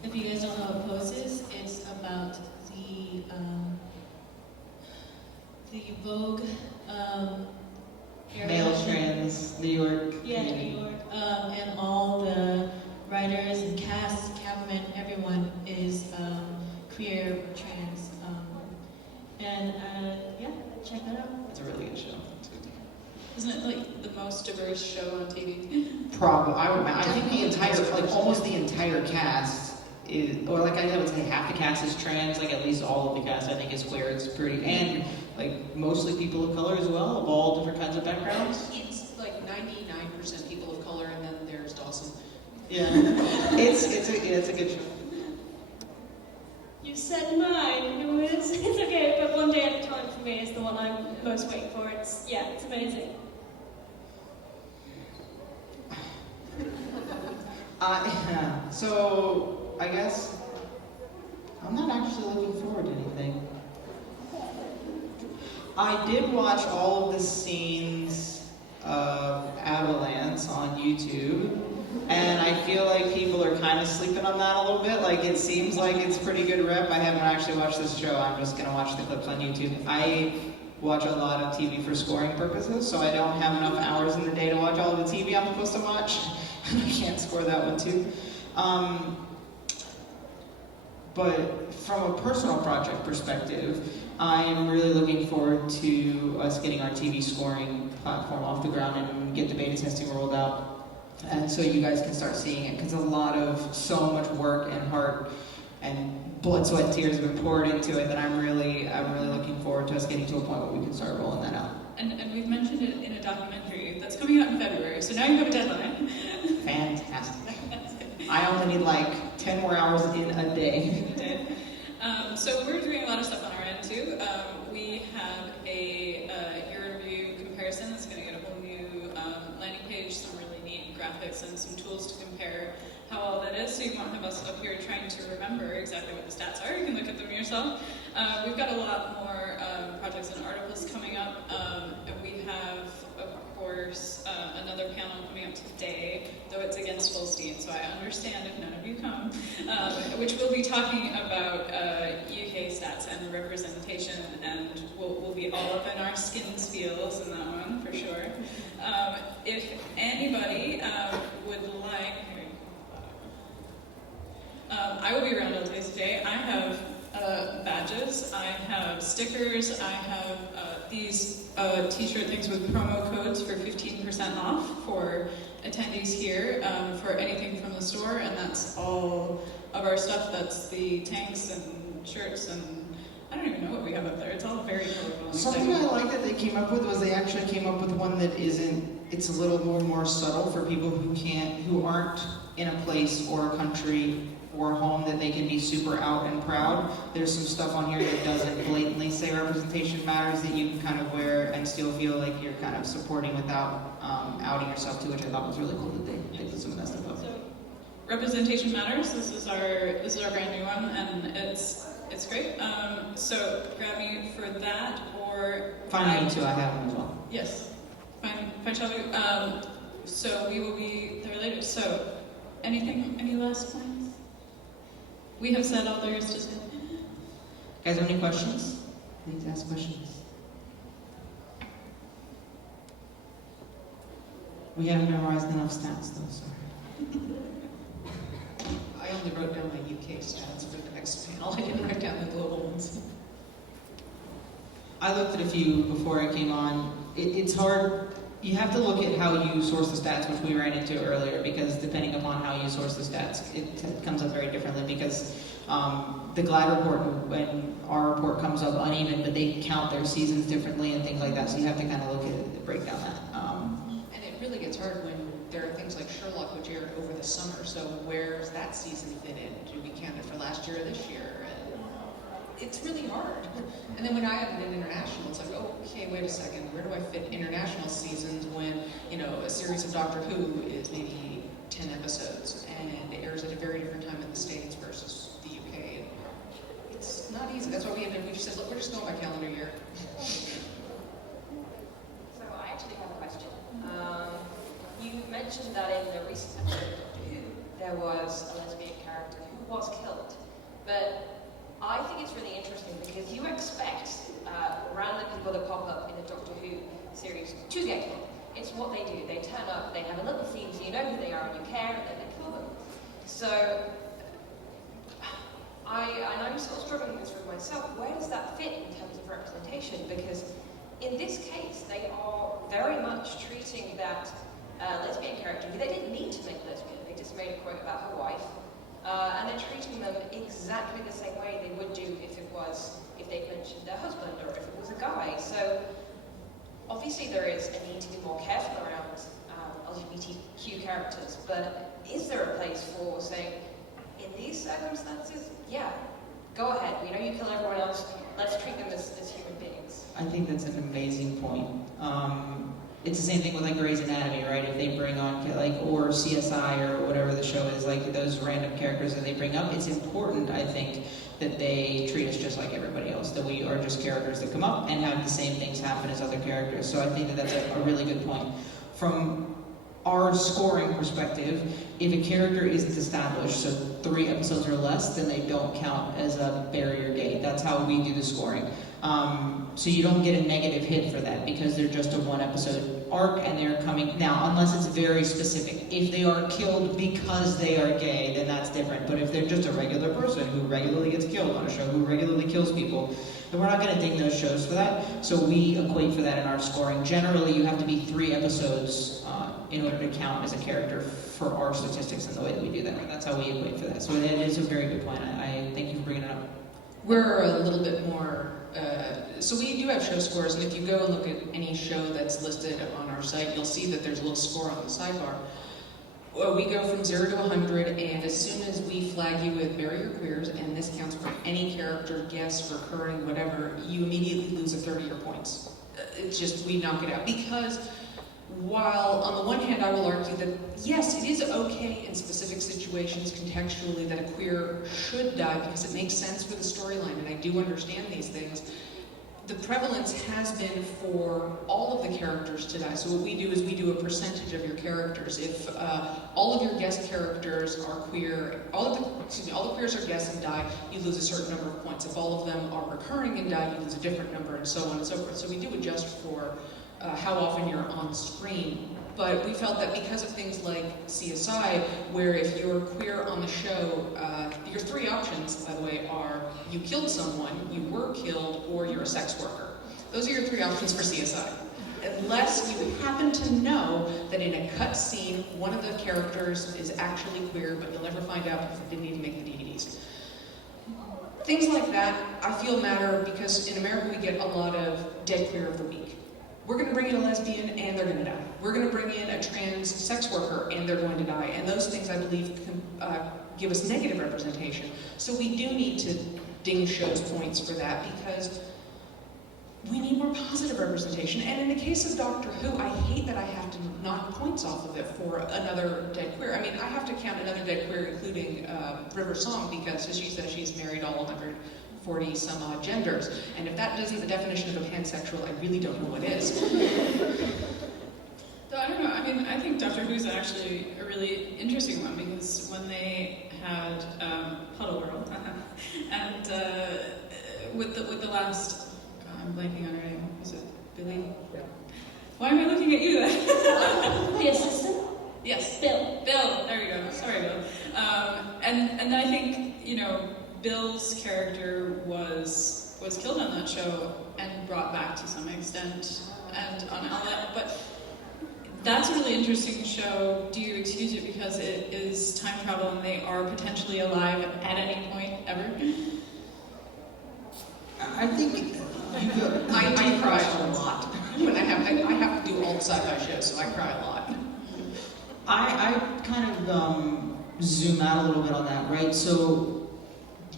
If you guys don't know what Pose is, it's about the Vogue Male trans, New York. Yeah, community. New York, and all the writers Isn't it like the most diverse show on TV? Probably, I think the entire, like almost the entire cast is, or like I would say half the cast is trans, like at least all of the cast I think is queer. It's pretty, and like mostly people of color as well, of all different kinds of backgrounds. It's like 99% people of color, and then there's Dawson. Yeah, it's a good show. You said mine. It's okay, but One Day at a Time for me is the one I'm most waiting for. It's amazing. So I guess I'm not actually looking forward to anything. I did watch all of the scenes of Avalanche on YouTube, and I feel like people are kind of sleeping on that a little bit. Like, it seems like it's pretty good rep. I haven't actually watched this show. I'm just going to watch the clips on YouTube. I watch a lot of TV for scoring purposes, so I don't have enough hours in the day to watch all the TV I'm supposed to watch. I can't score that one too. But from a personal project perspective, I am really looking forward to us getting our TV scoring platform off the ground and get the beta testing rolled out, and so you guys can start seeing it, because so much work and heart and blood, sweat, and tears have been poured into it that I'm really looking forward to us getting to a point where we can start rolling that out. And we've mentioned it in a documentary that's coming out in February, so now you have a deadline. Fantastic. I only need like 10 more hours in a day. So we're doing a lot of stuff on our end too. We have a year review comparison that's going to get a whole new landing page, some really neat graphics and some tools to compare how all that is, so you won't have us up here trying to remember exactly what the stats are. You can look at them yourself. We've got a lot more projects and articles coming up, and we have, of course, another panel coming up today, though it's against Holstein, so I understand if none of you come, which will be talking about UK stats and representation, and we'll be all up in our skins feels in that one, for sure. If anybody would like... I will be around all day today. I have badges, I have stickers, I have these t-shirt things with promo codes for 15% off for attendees here for anything from the store, and that's all of our stuff. That's the tanks and shirts, and I don't even know what we have up there. It's all very colorful. Something I like that they came up with was they actually came up with one that it's a little more subtle for people who aren't in a place or a country or home that they can be super out and proud. There's some stuff on here that doesn't blatantly say representation matters that you can kind of wear and still feel like you're kind of supporting without outing yourself too, which I thought was really cool that they put some of that stuff up. So, representation matters. This is our brand new one, and it's great. So grab me for that, or Find me too. I have them as well. Yes, find Shelbie. So we will be there later. So, any last points? We have said all there is to say. Guys, have any questions? Please ask questions. We haven't memorized enough stats though, sorry. I only wrote down my UK stats for the next panel. I didn't write down the global ones. I looked at a few before I came on. It's hard. You have to look at how you source the stats, which we ran into earlier, because depending upon how you source the stats, it comes up very differently, because the GLAD report and our report comes up uneven, but they count their seasons differently and things like that, so you have to kind of look at it, break down that. And it really gets hard when there are things like Sherlock, which aired over the summer, so where's that season fit in? Do we count it for last year or this year? And it's really hard. And then when I have it in international, it's like, oh, okay, wait a second, where do I fit international seasons when, a series of Doctor Who is maybe 10 episodes and it airs at a very different time in the States versus the UK? It's not easy. That's why we just said, look, we're just going by calendar year. So I actually have a question. You mentioned that in the recent episode of Doctor Who, there was a lesbian character who was killed, but I think it's really interesting because you expect random people that pop up in a Doctor Who series to get killed. It's what they do. They turn up, they have a little scene so you know who they are and you care, and then they kill them. So I'm sort of struggling with this for myself. Where does that fit in terms of representation? Because in this case, they are very much treating that lesbian character, who they didn't need to make lesbian, they just made a quote about her wife, and they're treating them exactly the same way they would do if they'd mentioned their husband or if it was a guy. So obviously there is a need to be more careful around LGBTQ characters, but is there a place for saying, in these circumstances, yeah, go ahead, we know you kill everyone else, let's treat them as human beings. I think that's an amazing point. It's the same thing with like Grey's Anatomy, right? If they bring on or CSI or whatever the show is, like those random characters that they bring up, it's important, I think, that they treat us just like everybody else, that we are just characters that come up and have the same things happen as other characters. So I think that that's a really good point. From our scoring perspective, if a character isn't established, so 3 episodes or less, then they don't count as a barrier gate. That's how we do the scoring. So you don't get a negative hit for that because they're just a 1-episode arc and they're coming now, unless it's very specific. If they are killed because they are gay, then that's different. But if they're just a regular person who regularly gets killed on a show, who regularly kills people, then we're not going to ding those shows for that. So we equate for that in our scoring. Generally, you have to be 3 episodes in order to count as a character for our statistics and the way that we do that. And that's how we equate for that. So it is a very good point. I thank you for bringing it up. We're a little bit more, so we do have show scores, and if you go and look at any show that's listed on our site, you'll see that there's a little score on the sidebar. Well, we go from 0 to 100, and as soon as we flag you with barrier queers, and this counts for any character, guest, recurring, whatever, you immediately lose a third of your points. It's just, we knock it out. Because while on the one hand I will argue that yes, it is okay in specific situations contextually that a queer should die because it makes sense for the storyline, and I do understand these things, the prevalence has been for all of the characters to die. So what we do is we do a percentage of your characters. If all of your guest characters are queer, all the queers are guests and die, you lose a certain number of points. If all of them are recurring and die, you lose a different number, and so on and so forth. So we do adjust for how often you're on screen. But we felt that because of things like CSI, where if you're queer on the show, your 3 options, by the way, are you killed someone, you were killed, or you're a sex worker. Those are your 3 options for CSI. Unless you happen to know that in a cut scene, one of the characters is actually queer, but you'll never find out because it didn't even make the DVDs. Things like that, I feel matter because in America we get a lot of dead queer of the week. We're going to bring in a lesbian and they're going to die. We're going to bring in a trans sex worker and they're going to die. And those things, I believe, can give us negative representation. So we do need to ding shows points for that because we need more positive representation. And in the case of Doctor Who, I hate that I have to knock points off of it for another dead queer. I mean, I have to count another dead queer, including River Song, because as she says, she's married all 140 some odd genders. And if that isn't the definition of a pansexual, I really don't know what is. So I don't know, I mean, I think Doctor Who's actually a really interesting one because when they had Puddle World, and with the last, I'm blanking on her name, was it Billy? Yeah. Why am I looking at you then? The assistant? Yes. Bill. Bill, there you go, sorry Bill. And I think, you know, Bill's character was killed on that show and brought back to some extent, and on Ohletz, but that's a really interesting show. Do you excuse it because it is time travel and they are potentially alive at any point ever? I think I cry a lot when I have to do all the sci-fi shows, so I cry a lot. I kind of zoom out a little bit on that, right? So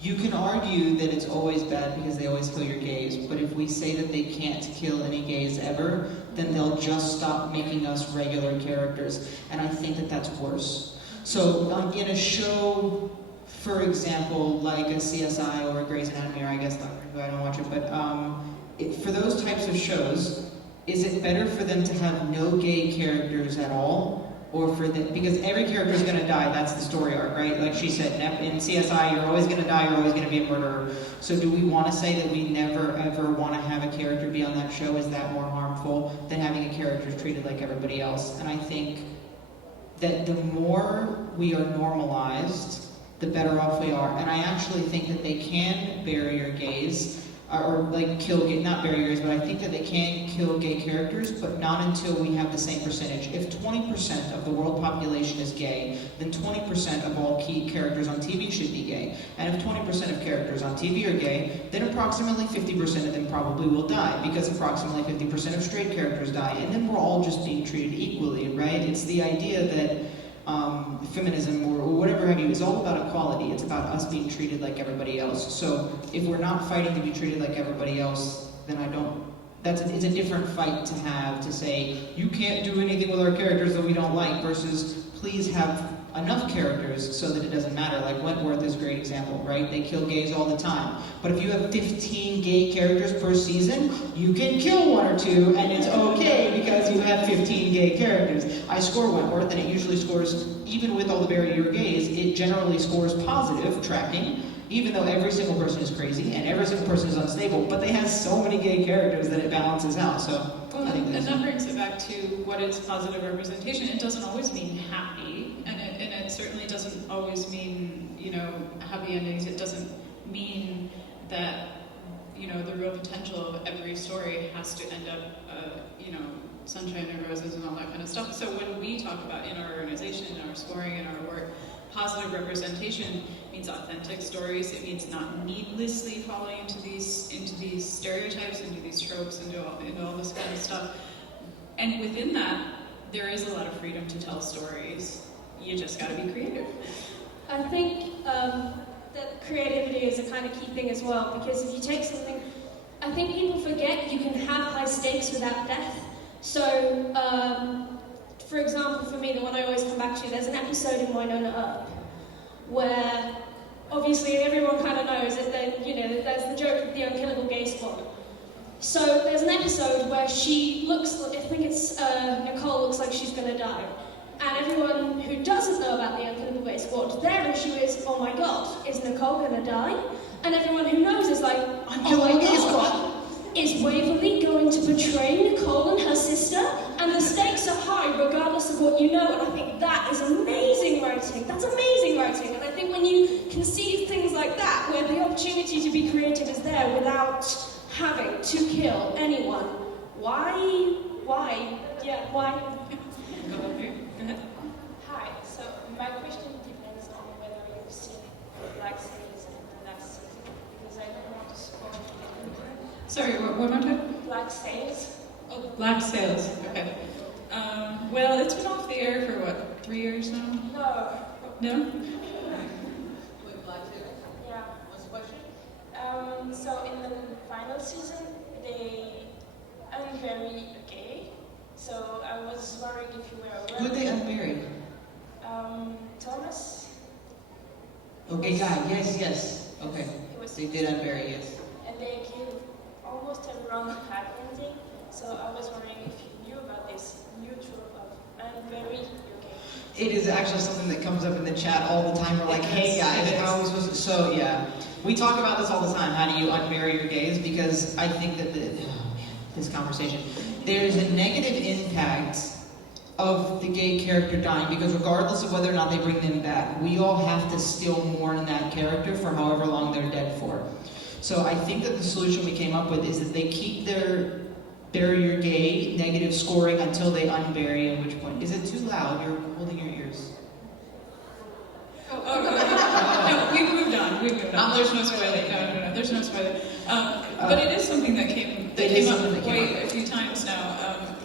you can argue that it's always bad because they always kill your gays, but if we say that they can't kill any gays ever, then they'll just stop making us regular characters, and I think that that's worse. So in a show, for example, like a CSI or a Grey's Anatomy, or I guess I don't watch it, but for those types of shows, is it better for them to have no gay characters at all? Or for them, because every character is going to die, that's the story arc, right? Like she said, in CSI, you're always going to die, you're always going to be a murderer. So do we want to say that we never ever want to have a character be on that show? Is that more harmful than having a character treated like everybody else? And I think that the more we are normalized, the better off we are. And I actually think that they can bury your gays or like kill gay, not barriers, but I think that they can kill gay characters, but not until we have the same percentage. If 20% of the world population is gay, then 20% of all key characters on TV should be gay. And if 20% of characters on TV are gay, then approximately 50% of them probably will die, because approximately 50% of straight characters die, and then we're all just being treated equally, right? It's the idea that feminism or whatever have you is all about equality. It's about us being treated like everybody else. So if we're not fighting to be treated like everybody else, then it's a different fight to have, to say you can't do anything with our characters that we don't like, versus please have enough characters so that it doesn't matter. Like Wentworth is a great example, right? They kill gays all the time. But if you have 15 gay characters per season, you can kill one or two, and it's okay because you have 15 gay characters. I score Wentworth, and it usually scores, even with all the barrier gays, it generally scores positive tracking, even though every single person is crazy and every single person is unstable, but they have so many gay characters that it balances out. So I think and that brings it back to what is positive representation. It doesn't always mean happy, and it certainly doesn't always mean, you know, happy endings. It doesn't mean that, you know, the real potential of every story has to end up, you know, sunshine and roses and all that kind of stuff. So when we talk about in our organization, in our scoring, in our work, positive representation means authentic stories. It means not needlessly falling into these stereotypes, into these tropes, into all this kind of stuff. And within that, there is a lot of freedom to tell stories. You just got to be creative. I think that creativity is a kind of key thing as well, because if you take something, I think people forget you can have high stakes without death. So, for example, for me, the one I always come back to, there's an episode in Winona Earp where obviously everyone kind of knows that there's the joke of the unkillable gay squad. So there's an episode where she looks, I think it's Nicole looks like she's going to die. And everyone who doesn't know about the unkillable gay squad, their issue is, oh my god, is Nicole going to die? And everyone who knows is like, oh my god, is Waverly going to betray Nicole and her sister? And the stakes are high regardless of what you know, and I think that is amazing writing. That's amazing writing. And I think when you conceive things like that, where the opportunity to be creative is there without having to kill anyone, why? Yeah, why? Hi, so my question depends on whether you've seen Black Sails in the last season, because I don't want to spoil it. Sorry, one more time? Black Sails. Oh, Black Sails, okay. Well, it's been off the air for what, 3 years now? No. No? With Black Sails? Yeah. What's the question? So in the final season, they unbury a gay. So I was wondering if you were aware. who they unburied? Thomas. Okay, guy, yes. Okay, they did unbury, yes. And they give almost everyone a happy ending. So I was wondering if you knew about this new trope of unbury your gay. It is actually something that comes up in the chat all the time. We're like, hey guys, how are we supposed to... So yeah, we talk about this all the time. How do you unbury your gays? Because I think that this conversation, there's a negative impact of the gay character dying, because regardless of whether or not they bring them back, we all have to still mourn that character for however long they're dead for. So I think that the solution we came up with is that they keep their bury your gay negative scoring until they unbury, at which point... Is it too loud? You're holding your ears. No, we've moved on. There's no spoiler. No, there's no spoiler. But it is something that came up quite a few times now.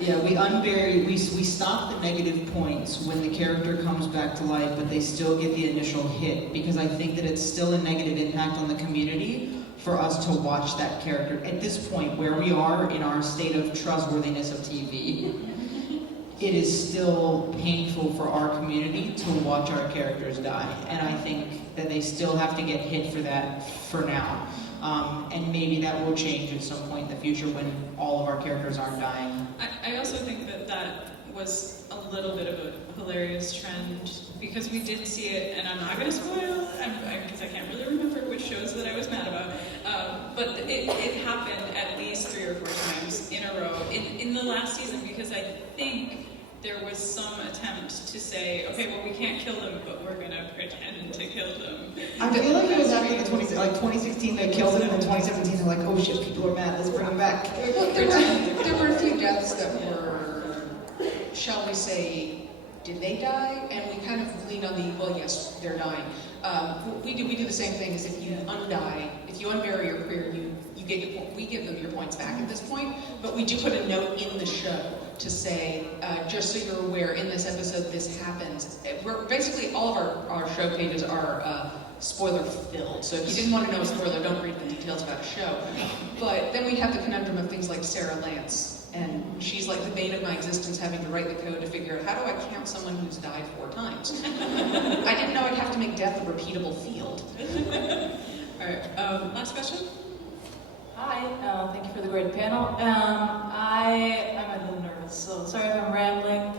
Yeah, we unbury, we stop the negative points when the character comes back to life, but they still get the initial hit, because I think that it's still a negative impact on the community for us to watch that character. At this point, where we are in our state of trustworthiness of TV, it is still painful for our community to watch our characters die. And I think that they still have to get hit for that for now. And maybe that will change at some point in the future when all of our characters aren't dying. I also think that was a little bit of a hilarious trend, because we did see it, and I'm not going to spoil, because I can't really remember which shows that I was mad about, but it happened at least 3 or 4 times in a row in the last season, because I think there was some attempt to say, okay, well, we can't kill them, but we're going to pretend to kill them. I feel like it was after the 26th. like 2016 they killed him, and in 2017 they're like, oh shit, people are mad, let's bring him back. There were a few deaths that were, shall we say, did they die? And we kind of leaned on the, well, yes, they're dying. We do the same thing as if you undie, if you unbury your career, you get your, we give them your points back at this point, but we do put a note in the show to say, just so you're aware, in this episode this happens. We're basically, all of our show pages are spoiler filled, so if you didn't want to know a spoiler, don't read the details about a show. But then we have the conundrum of things like Sarah Lance, and she's like the bane of my existence, having to write the code to figure out how do I count someone who's died 4 times. I didn't know I'd have to make death a repeatable field. All right, last question. Hi, thank you for the great panel. I'm a little nervous, so sorry if I'm rambling.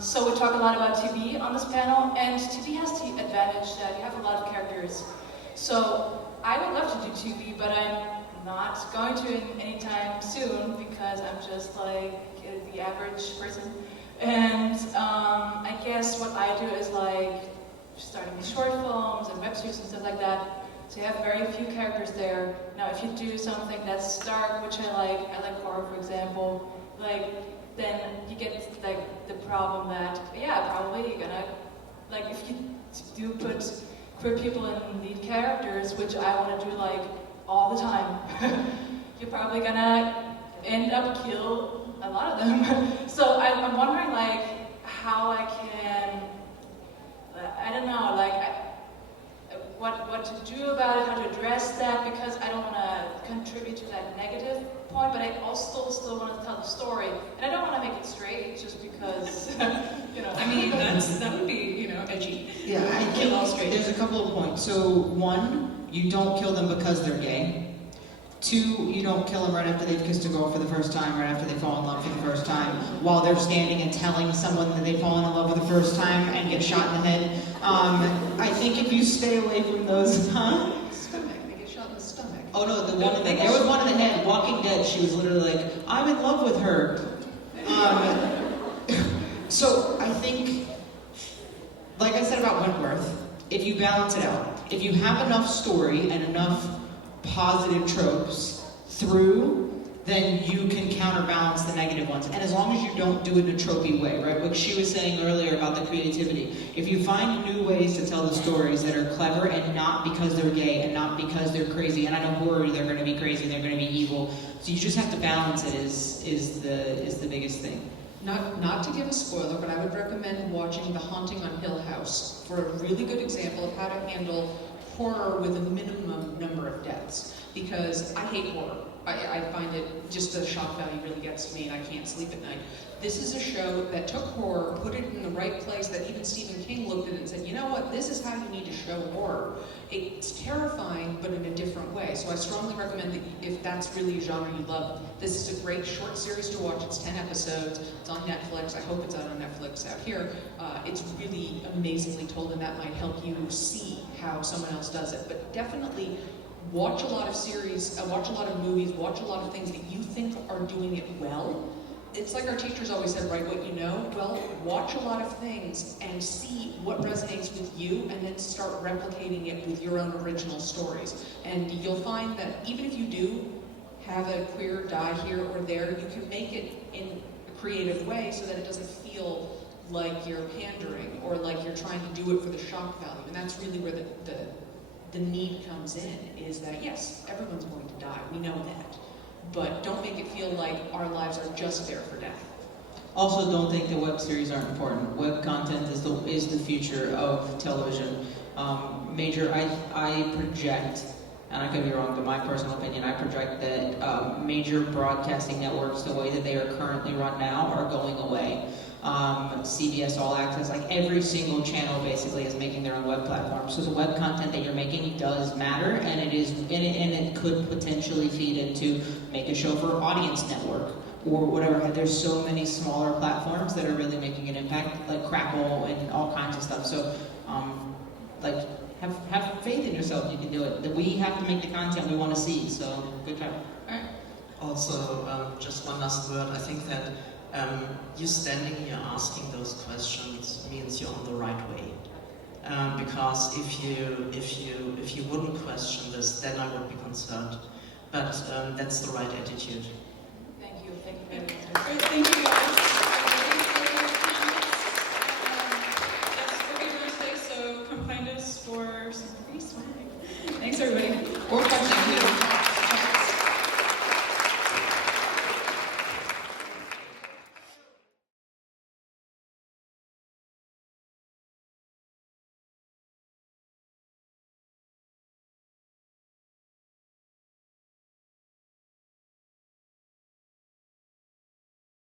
So we talk a lot about TV on this panel, and TV has the advantage that you have a lot of characters. So I would love to do TV, but I'm not going to anytime soon because I'm just like the average person. And I guess what I do is like starting with short films and web series and stuff like that. So you have very few characters there. Now, if you do something that's dark, which I like horror, for example, like then you get like the problem that probably you're gonna like if you do put queer people in lead characters, which I want to do like all the time, you're probably gonna end up kill a lot of them. So I'm wondering like how I can, I don't know, like. What to do about it, how to address that, because I don't want to contribute to that negative point, but I also still want to tell the story, and I don't want to make it straight just because, you know. I mean, that would be, you know, edgy. Yeah, I think there's a couple of points. So 1, you don't kill them because they're gay. 2, you don't kill them right after they've kissed a girl for the first time, right after they fall in love for the first time, while they're standing and telling someone that they've fallen in love for the first time and get shot in the head. I think if you stay away from those, Stomach, they get shot in the stomach. Oh no, there was one in the head. Walking Dead, she was literally like, I'm in love with her. So I think, like I said about Wentworth, if you balance it out, if you have enough story and enough positive tropes through, then you can counterbalance the negative ones. And as long as you don't do it in a tropey way, right? What she was saying earlier about the creativity. If you find new ways to tell the stories that are clever and not because they're gay and not because they're crazy, and I know horror, they're going to be crazy, they're going to be evil. So you just have to balance it is the biggest thing. Not to give a spoiler, but I would recommend watching The Haunting on Hill House for a really good example of how to handle horror with a minimum number of deaths. Because I hate horror. I find it, just the shock value really gets to me and I can't sleep at night. This is a show that took horror, put it in the right place, that even Stephen King looked at it and said, you know what, this is how you need to show horror. It's terrifying, but in a different way. So I strongly recommend that if that's really a genre you love, this is a great short series to watch. It's 10 episodes. It's on Netflix. I hope it's out on Netflix out here. It's really amazingly told, and that might help you see how someone else does it. But definitely watch a lot of series, watch a lot of movies, watch a lot of things that you think are doing it well. It's like our teachers always said, write what you know. Well, watch a lot of things and see what resonates with you, and then start replicating it with your own original stories. And you'll find that even if you do have a queer die here or there, you can make it in a creative way so that it doesn't feel like you're pandering or like you're trying to do it for the shock value. And that's really where the need comes in, is that yes, everyone's going to die, we know that, but don't make it feel like our lives are just there for death. Also, don't think that web series aren't important. Web content is the future of television. I project, and I could be wrong, but my personal opinion, I project that major broadcasting networks, the way that they are currently run now, are going away. CBS All Access, like every single channel basically is making their own web platform. So the web content that you're making does matter, and it could potentially feed into make a show for Audience Network or whatever. There's so many smaller platforms that are really making an impact, like Crackle and all kinds of stuff. So have faith in yourself, you can do it. We have to make the content we want to see, so good job. All right. Also, just one last word. I think that you standing here asking those questions means you're on the right way. because if you wouldn't question this, then I would be concerned. But that's the right attitude. Thank you. Thank you very much. Great, thank you.